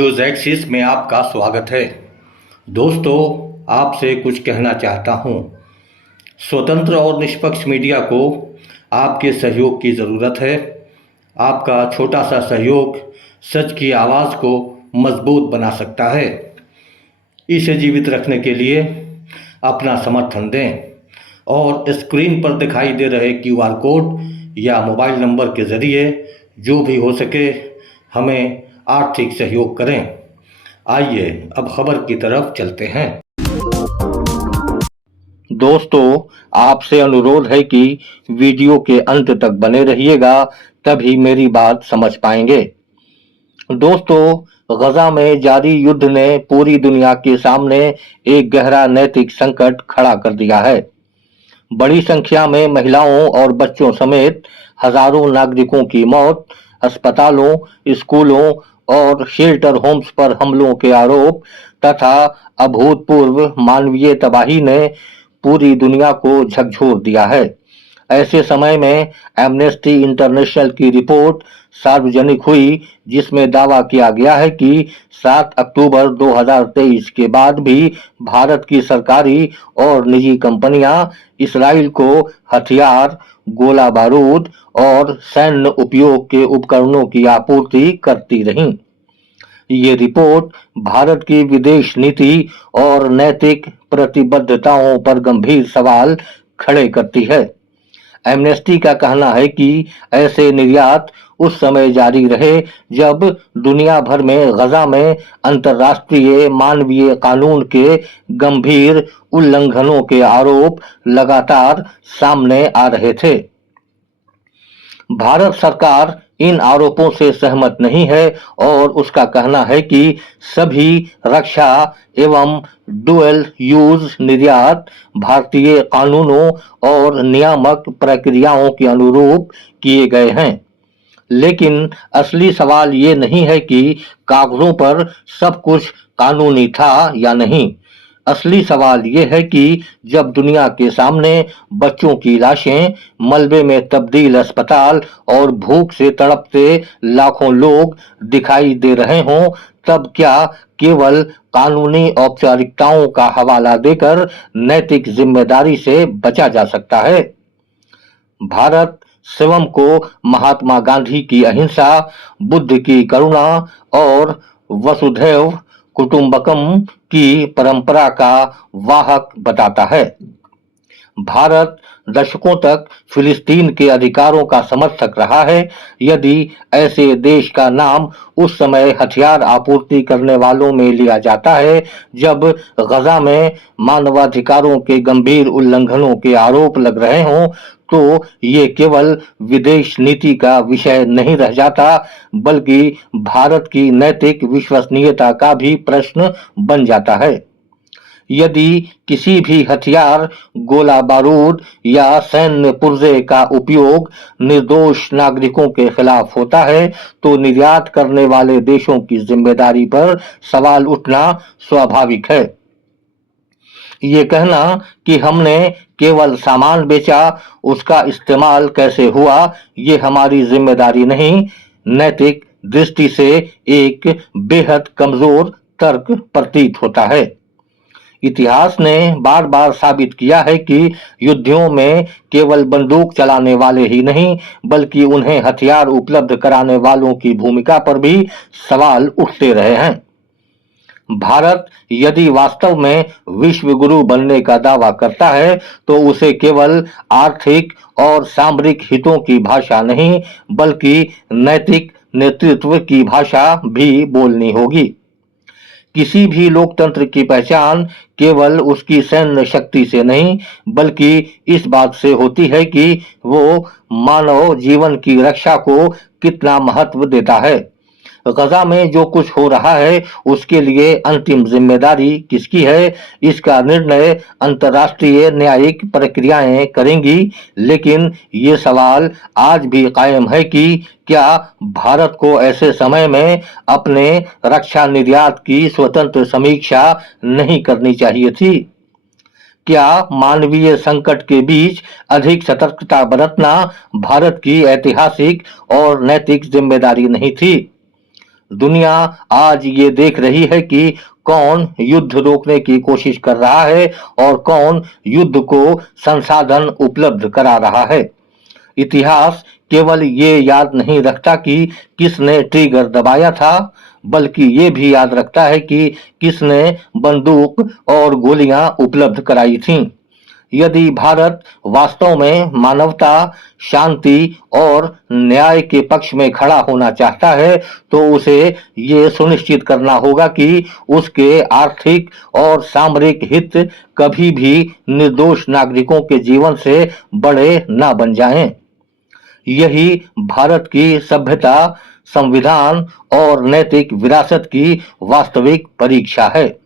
News axis में आपका स्वागत है। दोस्तों, आपसे कुछ कहना चाहता हूँ। स्वतंत्र और निष्पक्ष मीडिया को आपके सहयोग की ज़रूरत है। आपका छोटा सा सहयोग सच की आवाज़ को मजबूत बना सकता है। इसे जीवित रखने के लिए अपना समर्थन दें और स्क्रीन पर दिखाई दे रहे क्यूआर कोड या मोबाइल नंबर के ज़रिए जो भी हो सके हमें आर्थिक सहयोग करें। आइए अब खबर की तरफ चलते हैं। दोस्तों, आपसे अनुरोध है कि वीडियो के अंत तक बने रहिएगा, तभी मेरी बात समझ पाएंगे। दोस्तों, गजा में जारी युद्ध ने पूरी दुनिया के सामने एक गहरा नैतिक संकट खड़ा कर दिया है। बड़ी संख्या में महिलाओं और बच्चों समेत हजारों नागरिकों की मौत, अस्पतालों, स्कूलों और शेल्टर होम्स पर हमलों के आरोप तथा अभूतपूर्व मानवीय तबाही ने पूरी दुनिया को झकझोर दिया है। ऐसे समय में एमनेस्टी इंटरनेशनल की रिपोर्ट सार्वजनिक हुई, जिसमें दावा किया गया है कि 7 अक्टूबर 2023 के बाद भी भारत की सरकारी और निजी कंपनियां इसराइल को हथियार, गोला बारूद और सैन्य उपयोग के उपकरणों की आपूर्ति करती रहीं। ये रिपोर्ट भारत की विदेश नीति और नैतिक प्रतिबद्धताओं पर गंभीर सवाल खड़े करती है। एमनेस्टी का कहना है कि ऐसे निर्यात उस समय जारी रहे जब दुनिया भर में गजा में अंतर्राष्ट्रीय मानवीय कानून के गंभीर उल्लंघनों के आरोप लगातार सामने आ रहे थे। भारत सरकार इन आरोपों से सहमत नहीं है और उसका कहना है कि सभी रक्षा एवं डुअल यूज निर्यात भारतीय कानूनों और नियामक प्रक्रियाओं के अनुरूप किए गए हैं। लेकिन असली सवाल ये नहीं है कि कागजों पर सब कुछ कानूनी था या नहीं। असली सवाल ये है कि जब दुनिया के सामने बच्चों की लाशें, मलबे में तब्दील अस्पताल और भूख से तड़पते लाखों लोग दिखाई दे रहे हों, तब क्या केवल कानूनी औपचारिकताओं का हवाला देकर नैतिक जिम्मेदारी से बचा जा सकता है? भारत स्वयं को महात्मा गांधी की अहिंसा, बुद्ध की करुणा और वसुधैव कुटुंबकम की परंपरा का वाहक बताता है। भारत दशकों तक फिलिस्तीन के अधिकारों का समर्थक रहा है। यदि ऐसे देश का नाम उस समय हथियार आपूर्ति करने वालों में लिया जाता है जब गजा में मानवाधिकारों के गंभीर उल्लंघनों के आरोप लग रहे हों, तो ये केवल विदेश नीति का विषय नहीं रह जाता, बल्कि भारत की नैतिक विश्वसनीयता का भी प्रश्न बन जाता है। यदि किसी भी हथियार, गोला बारूद या सैन्य पुर्जे का उपयोग निर्दोष नागरिकों के खिलाफ होता है, तो निर्यात करने वाले देशों की जिम्मेदारी पर सवाल उठना स्वाभाविक है। ये कहना कि हमने केवल सामान बेचा, उसका इस्तेमाल कैसे हुआ, ये हमारी जिम्मेदारी नहीं, नैतिक दृष्टि से एक बेहद कमजोर तर्क प्रतीत होता है। इतिहास ने बार बार साबित किया है कि युद्धों में केवल बंदूक चलाने वाले ही नहीं, बल्कि उन्हें हथियार उपलब्ध कराने वालों की भूमिका पर भी सवाल उठते रहे हैं। भारत यदि वास्तव में विश्व गुरु बनने का दावा करता है, तो उसे केवल आर्थिक और सामरिक हितों की भाषा नहीं, बल्कि नैतिक नेतृत्व की भाषा भी बोलनी होगी। किसी भी लोकतंत्र की पहचान केवल उसकी सैन्य शक्ति से नहीं, बल्कि इस बात से होती है कि वो मानव जीवन की रक्षा को कितना महत्व देता है। गजा में जो कुछ हो रहा है, उसके लिए अंतिम जिम्मेदारी किसकी है, इसका निर्णय अंतर्राष्ट्रीय न्यायिक प्रक्रियाएं करेंगी। लेकिन ये सवाल आज भी कायम है कि क्या भारत को ऐसे समय में अपने रक्षा निर्यात की स्वतंत्र समीक्षा नहीं करनी चाहिए थी? क्या मानवीय संकट के बीच अधिक सतर्कता बरतना भारत की ऐतिहासिक और नैतिक जिम्मेदारी नहीं थी? दुनिया आज ये देख रही है कि कौन युद्ध रोकने की कोशिश कर रहा है और कौन युद्ध को संसाधन उपलब्ध करा रहा है। इतिहास केवल ये याद नहीं रखता कि किसने ट्रिगर दबाया था, बल्कि ये भी याद रखता है कि किसने बंदूक और गोलियां उपलब्ध कराई थीं। यदि भारत वास्तव में मानवता, शांति और न्याय के पक्ष में खड़ा होना चाहता है, तो उसे ये सुनिश्चित करना होगा कि उसके आर्थिक और सामरिक हित कभी भी निर्दोष नागरिकों के जीवन से बड़े न बन जाएं। यही भारत की सभ्यता, संविधान और नैतिक विरासत की वास्तविक परीक्षा है।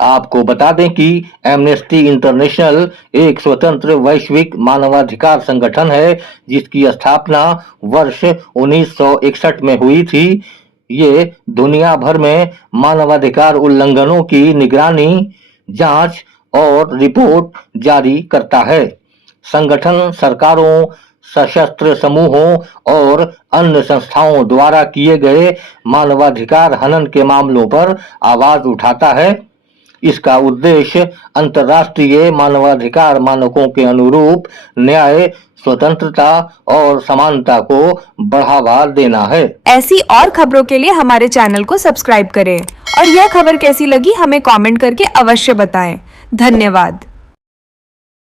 आपको बता दें कि एमनेस्टी इंटरनेशनल एक स्वतंत्र वैश्विक मानवाधिकार संगठन है, जिसकी स्थापना वर्ष 1961 में हुई थी। ये दुनिया भर में मानवाधिकार उल्लंघनों की निगरानी, जांच और रिपोर्ट जारी करता है। संगठन सरकारों, सशस्त्र समूहों और अन्य संस्थाओं द्वारा किए गए मानवाधिकार हनन के मामलों पर आवाज उठाता है। इसका उद्देश्य अंतर्राष्ट्रीय मानवाधिकार मानकों के अनुरूप न्याय, स्वतंत्रता और समानता को बढ़ावा देना है। ऐसी और खबरों के लिए हमारे चैनल को सब्सक्राइब करें और यह खबर कैसी लगी हमें कमेंट करके अवश्य बताएं। धन्यवाद।